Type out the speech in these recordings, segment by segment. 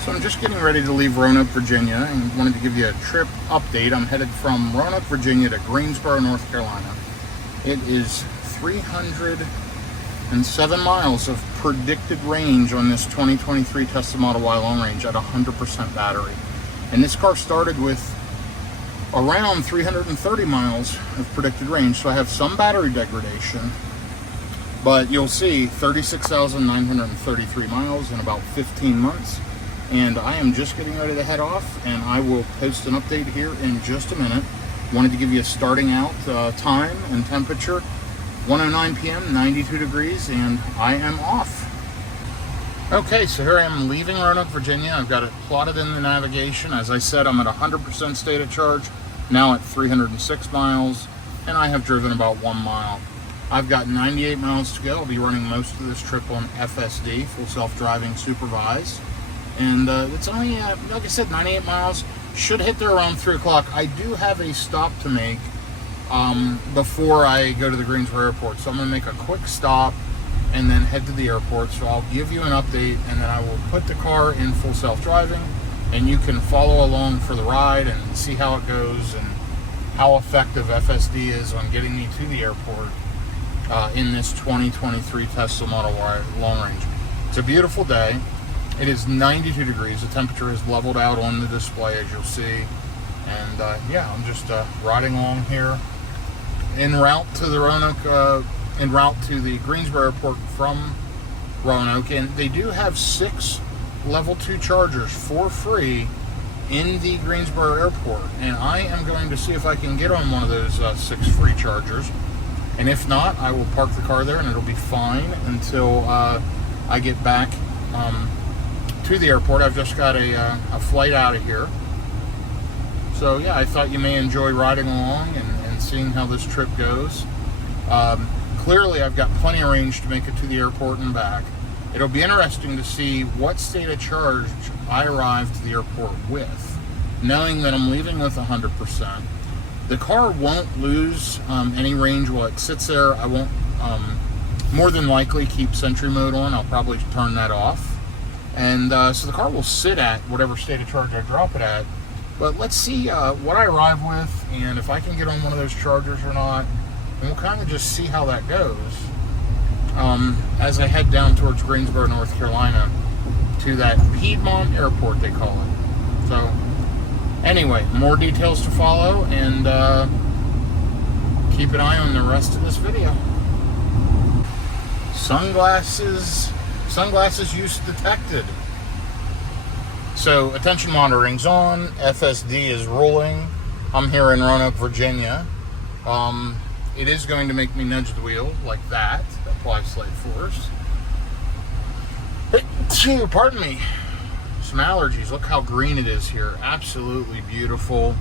So I'm just getting ready to leave Roanoke, Virginia, and wanted to give you a trip update. I'm headed from Roanoke, Virginia to Greensboro, North Carolina. It is 307 miles of predicted range on this 2023 Tesla Model Y long range at 100% battery. And this car started with around 330 miles of predicted range, so I have some battery degradation. But you'll see 36,933 miles in about 15 months. And I am just getting ready to head off, and I will post an update here in just a minute. Wanted to give you a starting out time and temperature. 1:09 p.m., 92 degrees, and I am off. Okay, so here I am leaving Roanoke, Virginia. I've got it plotted in the navigation. As I said, I'm at 100% state of charge, now at 306 miles, and I have driven about 1 mile. I've got 98 miles to go. I'll be running most of this trip on FSD, full self-driving supervised. And it's only, like I said, 98 miles. Should hit there around 3 o'clock. I do have a stop to make before I go to the Greensboro airport. So I'm going to make a quick stop and then head to the airport. So I'll give you an update, and then I will put the car in full self-driving, and you can follow along for the ride and see how it goes and how effective FSD is on getting me to the airport in this 2023 Tesla Model Y long range. It's a beautiful day. It is 92 degrees. The temperature is leveled out on the display, as you'll see. And yeah, I'm just riding along here en route to the Roanoke, en route to the Greensboro airport from Roanoke. And they do have 6 level 2 chargers for free in the Greensboro airport. And I am going to see if I can get on one of those 6 free chargers. And if not, I will park the car there, and it'll be fine until I get back to the airport. I've just got a flight out of here. So yeah, I thought you may enjoy riding along and seeing how this trip goes. Clearly, I've got plenty of range to make it to the airport and back. It'll be interesting to see what state of charge I arrive to the airport with, knowing that I'm leaving with 100%. The car won't lose any range while it sits there. I won't more than likely keep Sentry mode on. I'll probably turn that off. And so the car will sit at whatever state of charge I drop it at. But let's see what I arrive with, and if I can get on one of those chargers or not. And we'll kind of just see how that goes as I head down towards Greensboro, North Carolina, to that Piedmont Airport, they call it. So anyway, more details to follow, and keep an eye on the rest of this video. Sunglasses use detected. So attention monitoring's on, FSD is rolling. I'm here in Roanoke, Virginia. It is going to make me nudge the wheel like that. Apply slight force. Pardon me. Some allergies. Look how green it is here. Absolutely beautiful.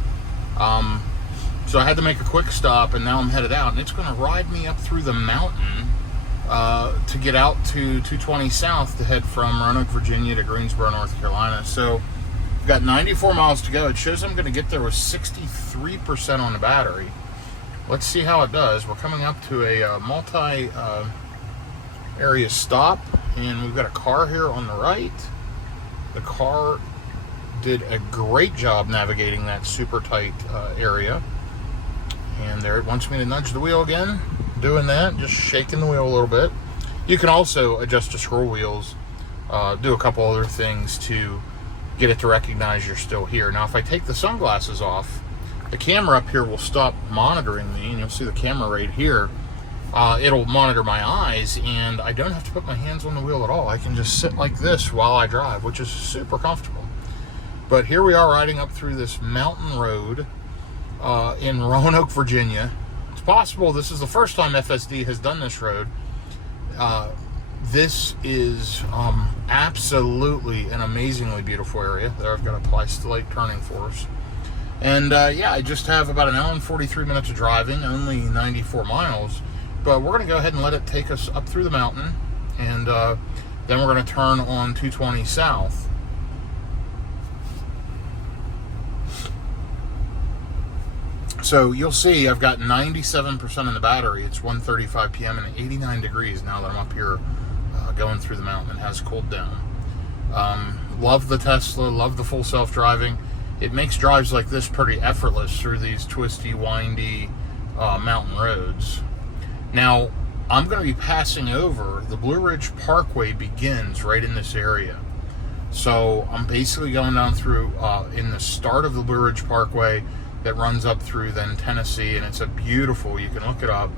So I had to make a quick stop, and now I'm headed out, and it's going to ride me up through the mountain to get out to 220 South to head from Roanoke, Virginia to Greensboro, North Carolina. So I've got 94 miles to go. It shows I'm going to get there with 63% on the battery. Let's see how it does. We're coming up to a multi-area stop, and we've got a car here on the right. The car did a great job navigating that super tight area. And there it wants me to nudge the wheel again. Doing that, just shaking the wheel a little bit. You can also adjust the scroll wheels, do a couple other things to get it to recognize you're still here. Now, if I take the sunglasses off, the camera up here will stop monitoring me, and you'll see the camera right here. It'll monitor my eyes, and I don't have to put my hands on the wheel at all. I can just sit like this while I drive, which is super comfortable. But here we are riding up through this mountain road in Roanoke, Virginia. It's possible this is the first time FSD has done this road. This is absolutely an amazingly beautiful area. There I've got a apply slight turning force. And yeah, I just have about an hour and 43 minutes of driving, only 94 miles. But we're going to go ahead and let it take us up through the mountain, and then we're going to turn on 220 South. So you'll see I've got 97% in the battery. It's 1:35 p.m. and 89 degrees now that I'm up here going through the mountain. It has cooled down. love the Tesla, love the full self-driving. It makes drives like this pretty effortless through these twisty, windy mountain roads. Now, I'm going to be passing over. The Blue Ridge Parkway begins right in this area. So I'm basically going down through in the start of the Blue Ridge Parkway that runs up through then Tennessee, and it's a beautiful, you can look it up,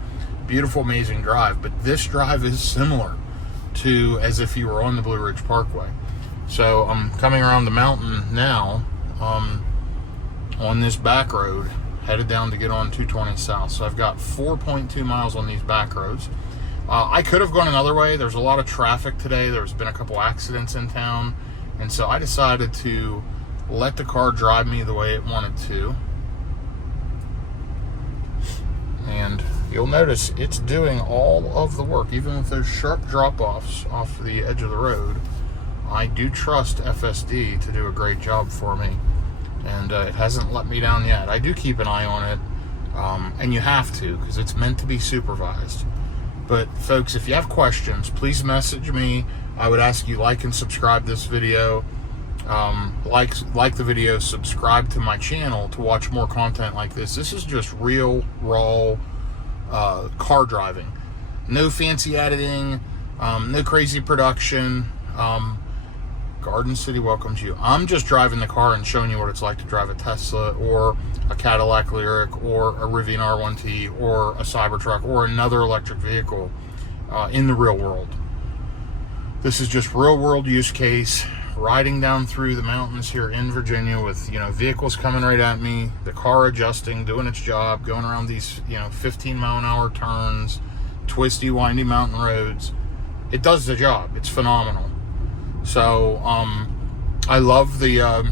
beautiful, amazing drive. But this drive is similar to as if you were on the Blue Ridge Parkway. So I'm coming around the mountain now on this back road, headed down to get on 220 South. So I've got 4.2 miles on these back roads. I could have gone another way. There's a lot of traffic today. There's been a couple accidents in town. And so I decided to let the car drive me the way it wanted to. And you'll notice it's doing all of the work, even with those sharp drop-offs off the edge of the road. I do trust FSD to do a great job for me. And it hasn't let me down yet. I do keep an eye on it. And you have to, because it's meant to be supervised. But folks, if you have questions, please message me. I would ask you like and subscribe this video. Like the video, subscribe to my channel to watch more content like this. This is just real, raw car driving. No fancy editing, no crazy production. Garden City welcomes you. I'm just driving the car and showing you what it's like to drive a Tesla or a Cadillac Lyriq or a Rivian R1T or a Cybertruck or another electric vehicle in the real world. This is just real world use case, riding down through the mountains here in Virginia with, vehicles coming right at me, the car adjusting, doing its job, going around these, 15-mile-an-hour turns, twisty, windy mountain roads. It does the job. It's phenomenal. So, I love the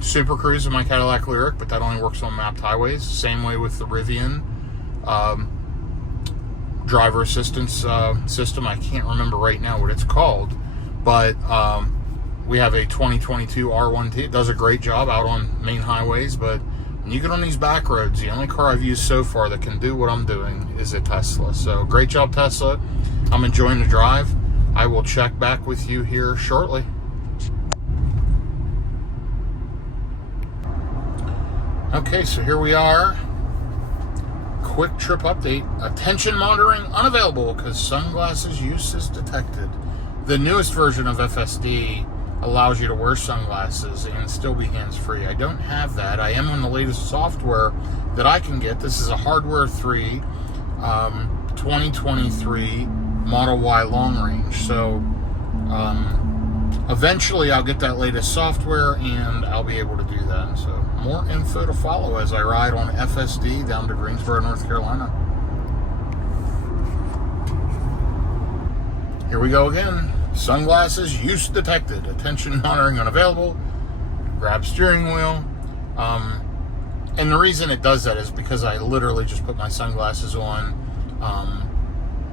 Super Cruise in my Cadillac Lyriq, but that only works on mapped highways. Same way with the Rivian driver assistance system. I can't remember right now what it's called, but we have a 2022 R1T. It does a great job out on main highways, but when you get on these back roads, the only car I've used so far that can do what I'm doing is a Tesla. So, great job, Tesla. I'm enjoying the drive. I will check back with you here shortly. Okay, so here we are. Quick trip update. Attention monitoring unavailable because sunglasses use is detected. The newest version of FSD allows you to wear sunglasses and still be hands-free. I don't have that. I am on the latest software that I can get. This is a Hardware 3 2023 Model Y long range. So eventually I'll get that latest software and I'll be able to do that. So more info to follow as I ride on FSD down to Greensboro, North Carolina. Here we go again. Sunglasses use detected. Attention monitoring unavailable. Grab steering wheel. And the reason it does that is because I literally just put my sunglasses on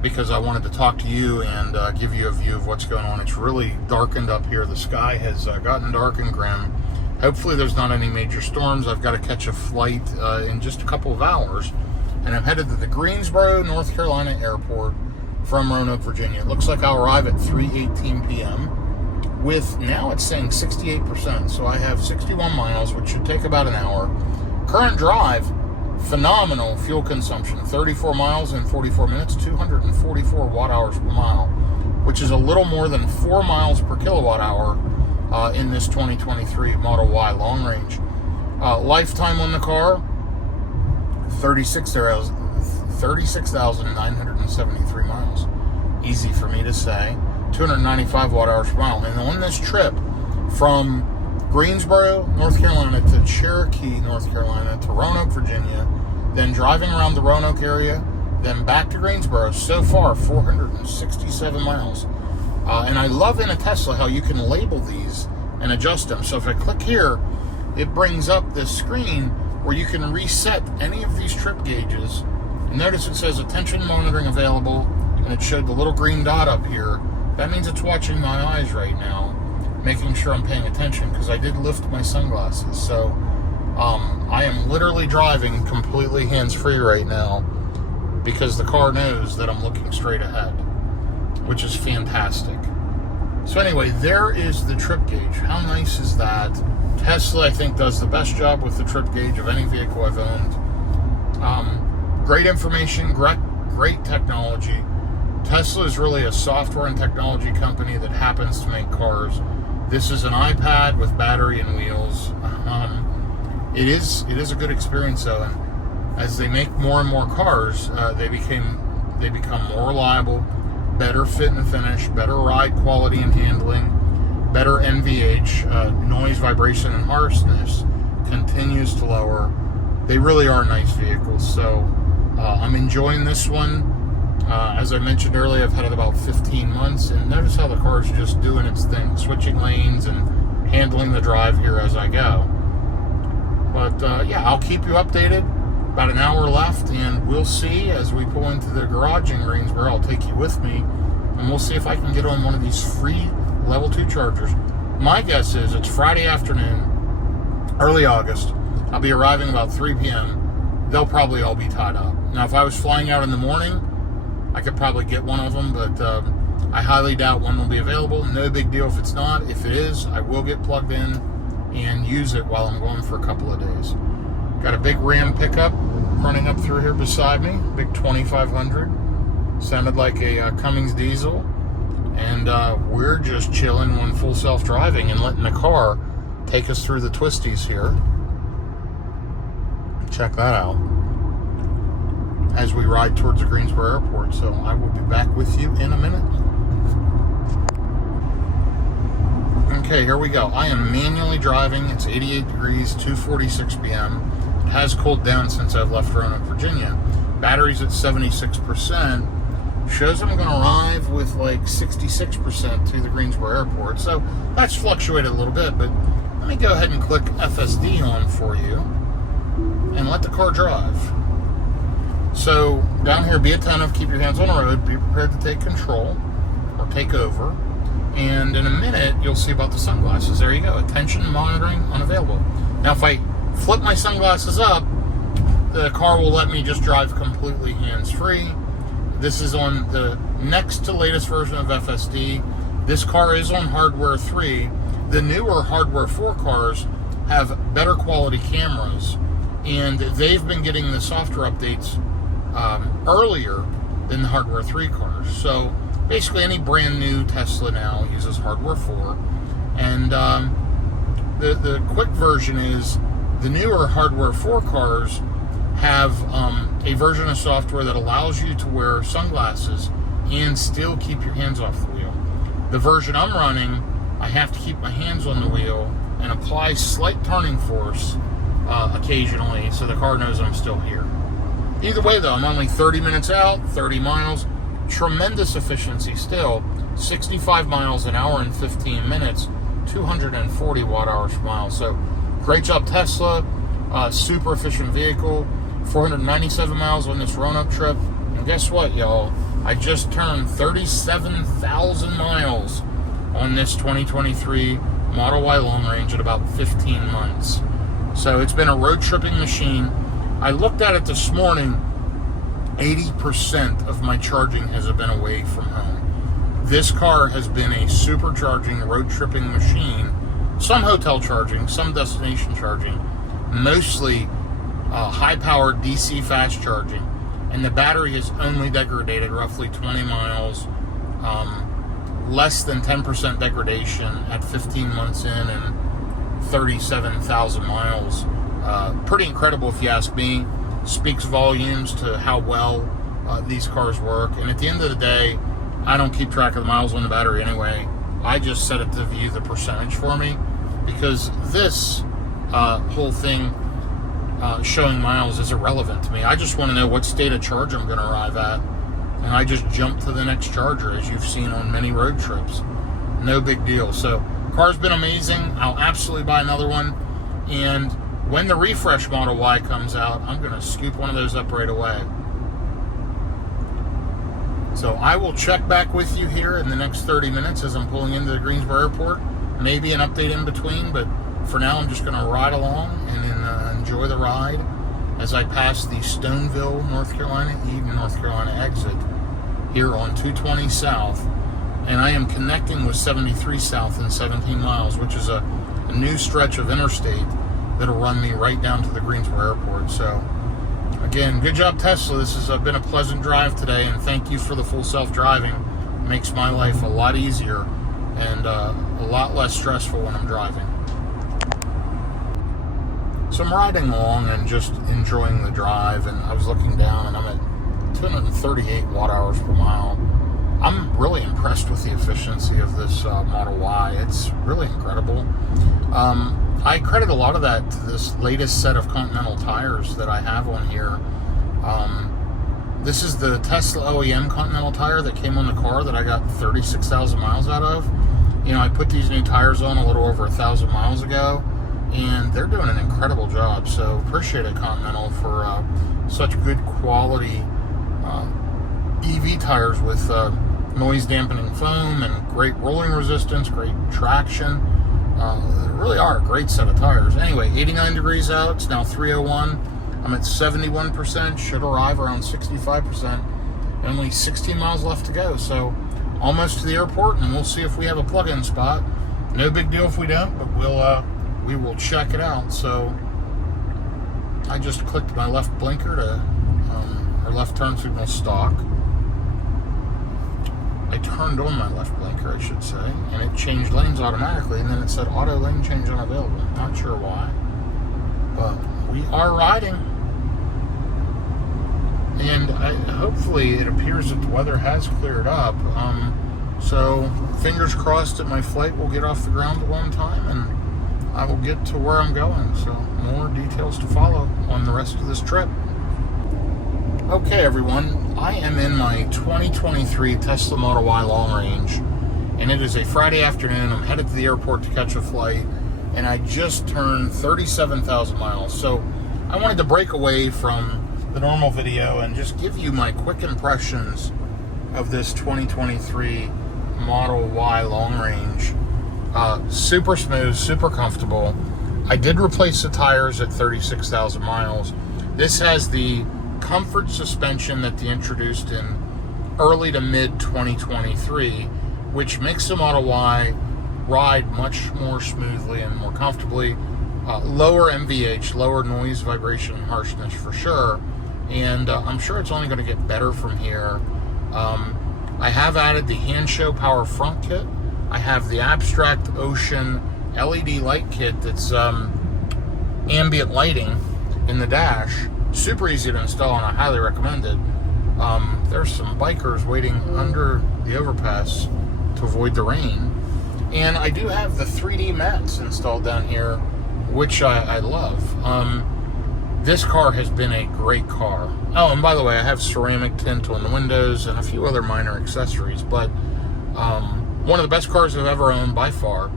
because I wanted to talk to you and give you a view of what's going on. It's really darkened up here. The sky has gotten dark and grim. Hopefully there's not any major storms. I've got to catch a flight in just a couple of hours. And I'm headed to the Greensboro, North Carolina airport from Roanoke, Virginia. It looks like I'll arrive at 3:18 p.m. with, now it's saying 68%. So I have 61 miles, which should take about an hour. Current drive, phenomenal fuel consumption. 34 miles in 44 minutes, 244 watt hours per mile, which is a little more than 4 miles per kilowatt hour in this 2023 Model Y long range. Lifetime on the car, 36,973 miles. Easy for me to say. 295 watt hours per mile. And on this trip from Greensboro, North Carolina to Cherokee, North Carolina to Roanoke, Virginia, then driving around the Roanoke area, then back to Greensboro, so far 467 miles. And I love in a Tesla how you can label these and adjust them. So if I click here, it brings up this screen where you can reset any of these trip gauges. And notice it says attention monitoring available, and it showed the little green dot up here. That means it's watching my eyes right now, making sure I'm paying attention, because I did lift my sunglasses. So I am literally driving completely hands-free right now because the car knows that I'm looking straight ahead, which is fantastic. So anyway, there is the trip gauge. How nice is that? Tesla, I think, does the best job with the trip gauge of any vehicle I've owned. Great information, great technology. Tesla is really a software and technology company that happens to make cars. This is an iPad with battery and wheels. It is a good experience though, and as they make more and more cars, they become more reliable, better fit and finish, better ride quality and handling, better NVH, noise, vibration, and harshness continues to lower. They really are nice vehicles, so I'm enjoying this one. As I mentioned earlier, I've had it about 15 months, and notice how the car is just doing its thing, switching lanes and handling the drive here as I go. But yeah, I'll keep you updated. About an hour left, and we'll see as we pull into the garage in Greensboro. I'll take you with me, and we'll see if I can get on one of these free level 2 chargers. My guess is it's Friday afternoon, early August. I'll be arriving about 3 p.m. They'll probably all be tied up. Now, if I was flying out in the morning, I could probably get one of them, but I highly doubt one will be available. No big deal if it's not. If it is, I will get plugged in and use it while I'm going for a couple of days. Got a big Ram pickup running up through here beside me, big 2500. Sounded like a Cummins diesel. And we're just chilling on full self-driving and letting the car take us through the twisties here. Check that out as we ride towards the Greensboro Airport. So I will be back with you in a minute. Okay, here we go. I am manually driving. It's 88 degrees, 2:46 p.m. It has cooled down since I've left Roanoke, Virginia. Battery's at 76%. Shows I'm going to arrive with like 66% to the Greensboro Airport. So that's fluctuated a little bit, but let me go ahead and click FSD on for you and let the car drive. So down here, be attentive, keep your hands on the road, be prepared to take control or take over. And in a minute, you'll see about the sunglasses. There you go. Attention monitoring unavailable. Now, if I flip my sunglasses up, the car will let me just drive completely hands-free. This is on the next to latest version of FSD. This car is on hardware 3. The newer hardware 4 cars have better quality cameras, and they've been getting the software updates earlier than the hardware 3 cars. So basically any brand new Tesla now uses hardware 4. And the quick version is the newer hardware 4 cars have a version of software that allows you to wear sunglasses and still keep your hands off the wheel. The version I'm running, I have to keep my hands on the wheel and apply slight turning force occasionally so the car knows I'm still here. Either way though, I'm only 30 minutes out, 30 miles. Tremendous efficiency still. 65 miles an hour in 15 minutes, 240 watt hours per mile. So great job Tesla, super efficient vehicle. 497 miles on this Roanoke trip. And guess what, y'all? I just turned 37,000 miles on this 2023 Model Y long range in about 15 months. So it's been a road tripping machine. I looked at it this morning. 80% of my charging has been away from home. This car has been a supercharging, road tripping machine. Some hotel charging, some destination charging, mostly high-powered DC fast charging, and the battery has only degraded roughly 20 miles, less than 10% degradation at 15 months in and 37,000 miles. Pretty incredible if you ask me. Speaks volumes to how well these cars work. And at the end of the day, I don't keep track of the miles on the battery anyway. I just set it to view the percentage for me, because this whole thing showing miles is irrelevant to me. I just want to know what state of charge I'm going to arrive at, and I just jump to the next charger, as you've seen on many road trips. No big deal. So car's been amazing. I'll absolutely buy another one, and when the refresh Model Y comes out, I'm going to scoop one of those up right away. So I will check back with you here in the next 30 minutes as I'm pulling into the Greensboro Airport. Maybe an update in between, but for now I'm just going to ride along and enjoy the ride as I pass the Stoneville, North Carolina, Eden, North Carolina exit here on 220 South and I am connecting with 73 South in 17 miles, which is a new stretch of interstate that'll run me right down to the Greensboro airport. So again, good job, Tesla. This has been a pleasant drive today, and thank you for the full self-driving. It makes my life a lot easier and a lot less stressful when I'm driving. So I'm riding along and just enjoying the drive, and I was looking down and I'm at 238 watt hours per mile. I'm really impressed with the efficiency of this Model Y. It's really incredible. I credit a lot of that to this latest set of Continental tires that I have on here. This is the Tesla OEM Continental tire that came on the car that I got 36,000 miles out of. You know, I put these new tires on a little over 1,000 miles ago, and they're doing an incredible job. So appreciate it, Continental, for such good quality EV tires with noise dampening foam and great rolling resistance, great traction. They really are a great set of tires. Anyway, 89 degrees out. It's now 3:01. I'm at 71%. Should arrive around 65%. Only 16 miles left to go. So almost to the airport, and we'll see if we have a plug-in spot. No big deal if we don't, but we will check it out. So I just clicked my left blinker to or left turn signal stock. I turned on my left blinker, I should say, and it changed lanes automatically, and then it said auto lane change unavailable. Not sure why, but we are riding, and hopefully it appears that the weather has cleared up. So fingers crossed that my flight will get off the ground at one time, and I will get to where I'm going. So more details to follow on the rest of this trip. Okay, everyone, I am in my 2023 Tesla Model Y long range, and it is a Friday afternoon. I'm headed to the airport to catch a flight, and I just turned 37,000 miles. So I wanted to break away from the normal video and just give you my quick impressions of this 2023 Model Y long range. Super smooth, super comfortable. I did replace the tires at 36,000 miles. This has the comfort suspension that they introduced in early to mid 2023, which makes the Model Y ride much more smoothly and more comfortably. Lower MVH, lower noise, vibration, and harshness for sure, and I'm sure it's only going to get better from here. I have added the Hand Show Power Front Kit. I have the Abstract Ocean LED light kit that's ambient lighting in the dash. Super easy to install, and I highly recommend it. There's some bikers waiting under the overpass to avoid the rain. And I do have the 3D mats installed down here, which I love. This car has been a great car. Oh, and by the way, I have ceramic tint on the windows and a few other minor accessories, but one of the best cars I've ever owned by far.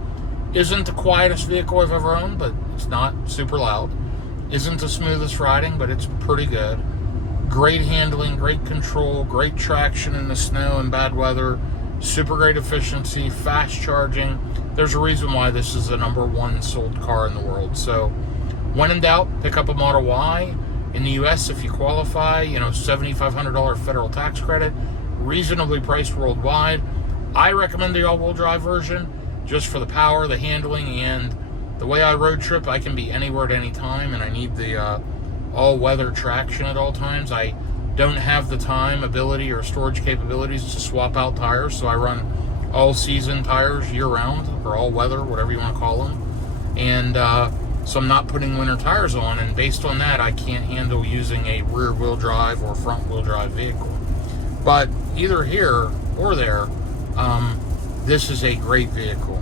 Isn't the quietest vehicle I've ever owned, but it's not super loud. Isn't the smoothest riding, but it's pretty good. Great handling, great control, great traction in the snow and bad weather, super great efficiency, fast charging. There's a reason why this is the #1 sold car in the world. So when in doubt, pick up a Model Y. In the US, if you qualify, $7,500 federal tax credit, reasonably priced worldwide. I recommend the all-wheel drive version just for the power, the handling, and the way I road trip. I can be anywhere at any time, and I need the all-weather traction at all times. I don't have the time, ability, or storage capabilities to swap out tires, so I run all-season tires year-round, or all-weather, whatever you want to call them. And so I'm not putting winter tires on, and based on that, I can't handle using a rear-wheel drive or front-wheel drive vehicle. But either here or there, this is a great vehicle.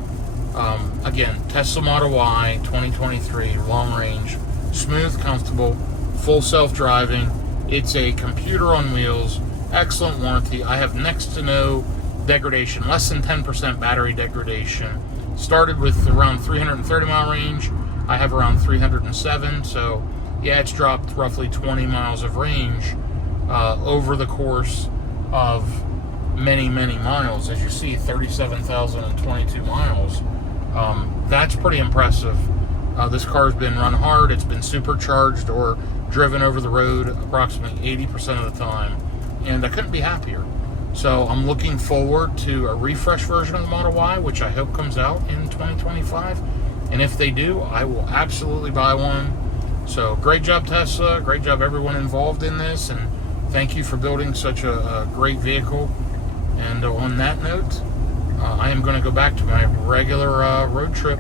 Again, Tesla Model Y 2023 long range, smooth, comfortable, full self-driving. It's a computer on wheels, excellent warranty. I have next to no degradation, less than 10% battery degradation. Started with around 330 mile range. I have around 307, so yeah, it's dropped roughly 20 miles of range over the course of many miles. As you see, 37,022 miles. That's pretty impressive. This car has been run hard, it's been supercharged or driven over the road approximately 80% of the time, and I couldn't be happier. So I'm looking forward to a refresh version of the Model Y, which I hope comes out in 2025. And if they do, I will absolutely buy one. So great job, Tesla. Great job, everyone involved in this. And thank you for building such a great vehicle. And on that note, I am going to go back to my regular road trip.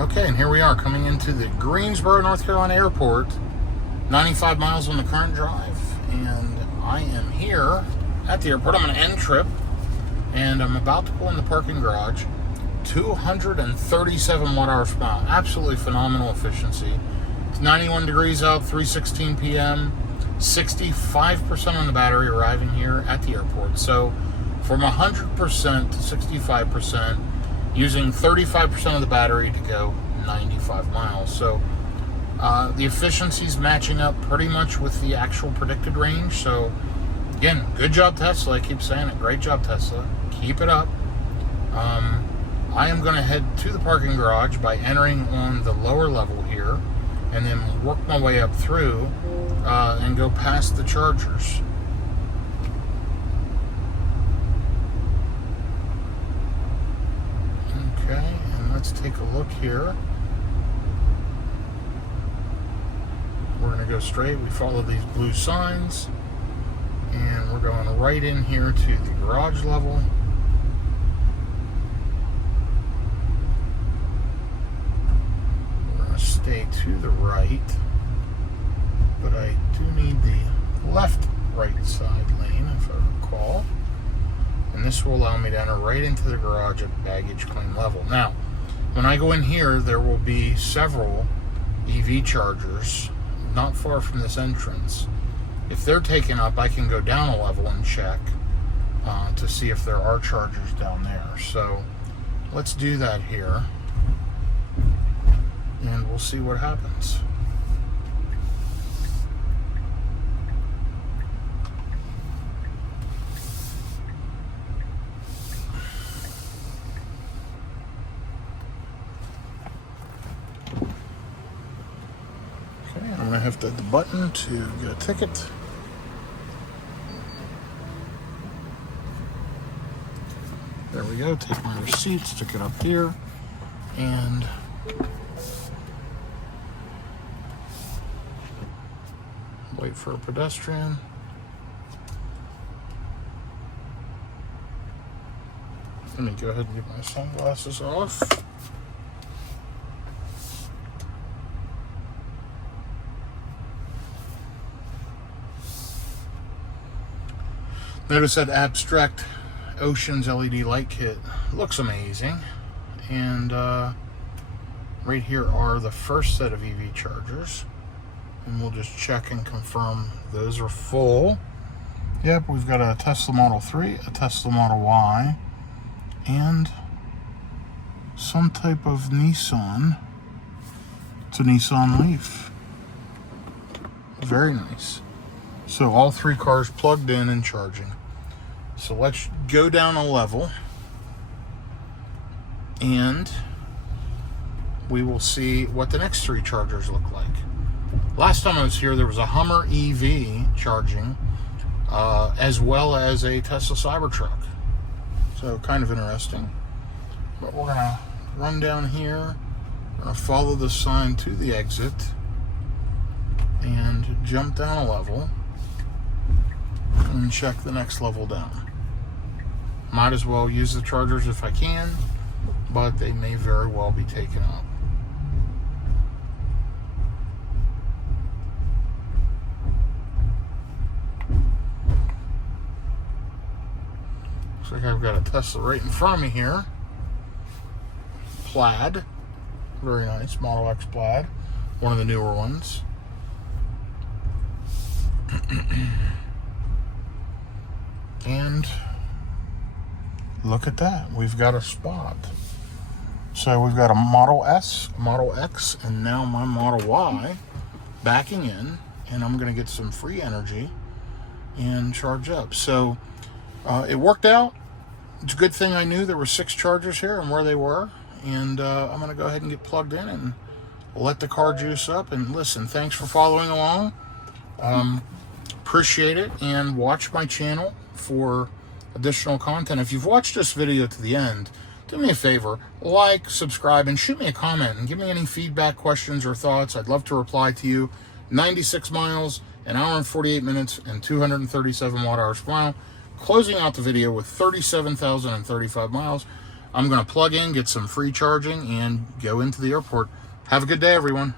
Okay, and here we are coming into the Greensboro, North Carolina airport. 95 miles on the current drive. And I am here at the airport. I'm going to end trip. And I'm about to pull in the parking garage. 237 watt-hours per mile. Absolutely phenomenal efficiency. It's 91 degrees out, 3:16 p.m. 65% on the battery arriving here at the airport. So from 100% to 65%, using 35% of the battery to go 95 miles. So the efficiency is matching up pretty much with the actual predicted range. So again, good job, Tesla. I keep saying it. Great job, Tesla. Keep it up. I am going to head to the parking garage by entering on the lower level here, and then work my way up through and go past the chargers. Okay, and let's take a look here. We're going to go straight. We follow these blue signs, and we're going right in here to the garage level. Stay to the right, but I do need the left-right side lane, if I recall. And this will allow me to enter right into the garage at baggage claim level. Now, when I go in here, there will be several EV chargers not far from this entrance. If they're taken up, I can go down a level and check to see if there are chargers down there. So let's do that here, and we'll see what happens. Okay, I'm going to have to hit the button to get a ticket. There we go, take my receipt, stick it up here, and wait for a pedestrian. Let me go ahead and get my sunglasses off. Notice that abstract Oceans LED light kit looks amazing. And right here are the first set of EV chargers. And we'll just check and confirm those are full. Yep, we've got a Tesla Model 3, a Tesla Model Y, and some type of Nissan. It's a Nissan Leaf. Very nice. So all three cars plugged in and charging. So let's go down a level, and we will see what the next three chargers look like. Last time I was here, there was a Hummer EV charging, as well as a Tesla Cybertruck. So kind of interesting. But we're going to run down here. We're going to follow the sign to the exit and jump down a level and check the next level down. Might as well use the chargers if I can, but they may very well be taken up. Looks like I've got a Tesla right in front of me here. Plaid. Very nice. Model X Plaid. One of the newer ones. And look at that. We've got a spot. So we've got a Model S, Model X, and now my Model Y backing in. And I'm going to get some free energy and charge up. So it worked out. It's a good thing I knew there were 6 chargers here and where they were. And I'm going to go ahead and get plugged in and let the car juice up. And listen, thanks for following along. appreciate it, and watch my channel for additional content. If you've watched this video to the end, do me a favor, like, subscribe, and shoot me a comment and give me any feedback, questions, or thoughts. I'd love to reply to you. 96 miles, an hour and 48 minutes, and 237 watt-hours per mile. Closing out the video with 37,035 miles. I'm going to plug in, get some free charging, and go into the airport. Have a good day, everyone.